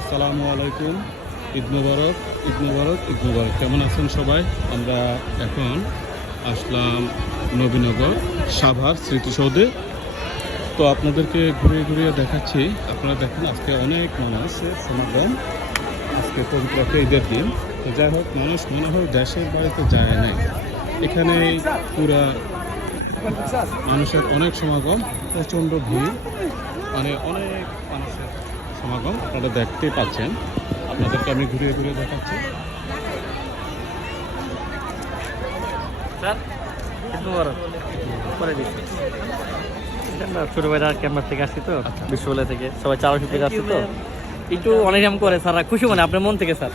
আসসালামু আলাইকুম, ঈদ মুবারক ঈদ মুবারক ঈদ মুবারক। কেমন আছেন সবাই? আমরা এখন আসলাম নবীনগর, সাভার স্মৃতিসৌধে। তো আপনাদেরকে ঘুরিয়ে ঘুরিয়ে দেখাচ্ছি। আপনারা দেখেন, আজকে অনেক মানুষের সমাগম, আজকে পবিত্র ঈদের দিন। তো যাই হোক মানুষ মনে হয় দেশের বাড়িতে যায় নাই। এখানে পুরা মানুষের অনেক সমাগম, প্রচণ্ড ভিড়। মানে অনেক মানুষের সমাগম আপনারা দেখতেই পাচ্ছেন। আপনাদেরকে আমি ঘুরিয়ে ঘুরিয়ে দেখাচ্ছি। ছোট ভাইরা থেকে আসছি তো বিশ্ববিদ্যালয় থেকে। সবাই চার থেকে আসছি তো। একটু অনেক এম করে স্যার খুশি মনে আপনার মন থেকে স্যার।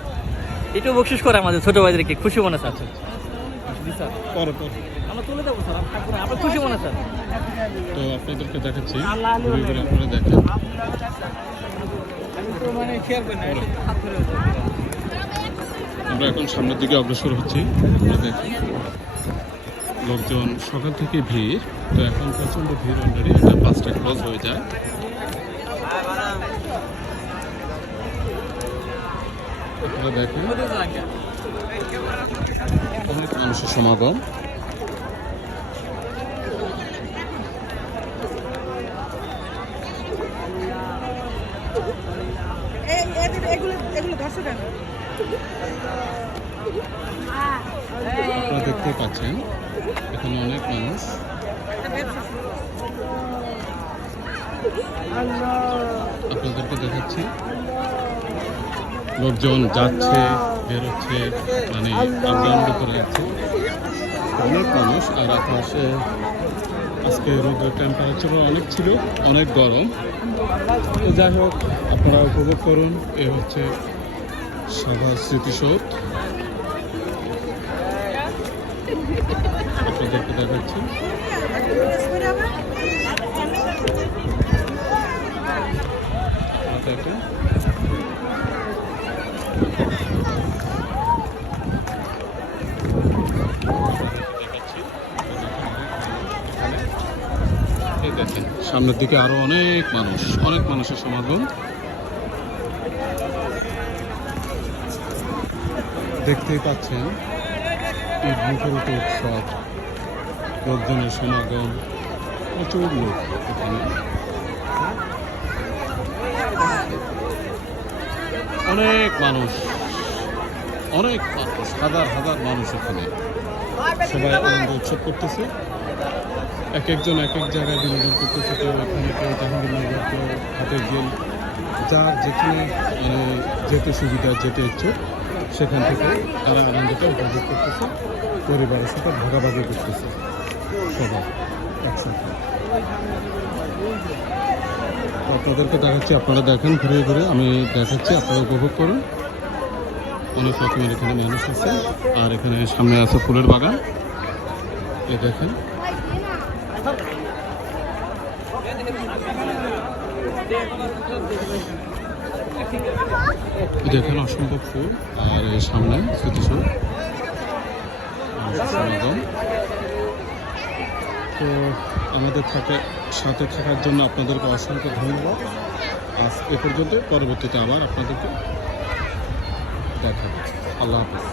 একটু বকশিস করে আমাদের ছোট ভাইদেরকে খুশি মনে স্যার। স্যার পরে পরে। আমরা তুলে দেবো স্যার আপনার খুশি মনে স্যার। তো আপনাদেরকে দেখাচ্ছি। আপনারা দেখেন মানে শেয়ার করি না হাত ধরে আমরা এখন সামনের দিকে অগ্রসর হচ্ছি। লোকজন সকাল থেকে ভিড়, তো এখন প্রচণ্ড ভিড় অলরেডি এটা পাঁচটা ক্লোজ হয়ে যায়। দেখেন, অনেক মানুষের সমাগম। আপনারা দেখতেই পাচ্ছেন এখানে অনেক মানুষ। আপনাদেরকে দেখাচ্ছি। লোকজন যাচ্ছে বেরোচ্ছে মানে আন্দোলন করে যাচ্ছে। অনেক মানুষ আর আকাশে আজকে রোদের টেম্পারেচারও অনেক ছিল, অনেক গরম। তো যাই হোক, আপনারা উপভোগ করুন, এ হচ্ছে সভা স্মৃতিসৌধ। আপনাদেরকে দেখাচ্ছি আপনারা দেখেন দেখাচ্ছি। এই দেখেন সামনের দিকে আরও অনেক মানুষ, অনেক মানুষের সমাগম। দেখতেই পাচ্ছেন ঈদ মুখরিত উৎসব, লোকজনের সমাগম, প্রচুর লোক এখানে। অনেক মানুষ অনেক মানুষ, হাজার হাজার মানুষ এখানে। সবাই আনন্দ উৎসব করতেছে। এক একজন এক এক জায়গায় বিনোদন করতেছে কেউ এখানে কেউ জাহাঙ্গীরনগর কেউ হাতের গেল। যার যেখানে মানে যেতে সুবিধা, যেতে ইচ্ছে, সেখান থেকে তারা আনন্দটা উপভোগ করতেছে, পরিবারের সাথে ভাগাভাগি করতেছে সবাই একসাথে। আপনাদেরকে দেখাচ্ছি, আপনারা দেখেন ঘুরে ঘুরে আমি দেখাচ্ছি, আপনারা উপভোগ করুন। অনেক রকমের এখানে মানুষ আছে, আর এখানে সামনে আছে ফুলের বাগান। এ দেখেন। দেখেন অসংখ্য ফুল, আর সামনে স্মৃতিসৌধ। তো আমাদের থাকে, সাথে থাকার জন্য আপনাদেরকে অসংখ্য ধন্যবাদ। আজ এ পর্যন্ত পরবর্তীতে আবার আপনাদেরকে দেখা আল্লাহ হাফিজ।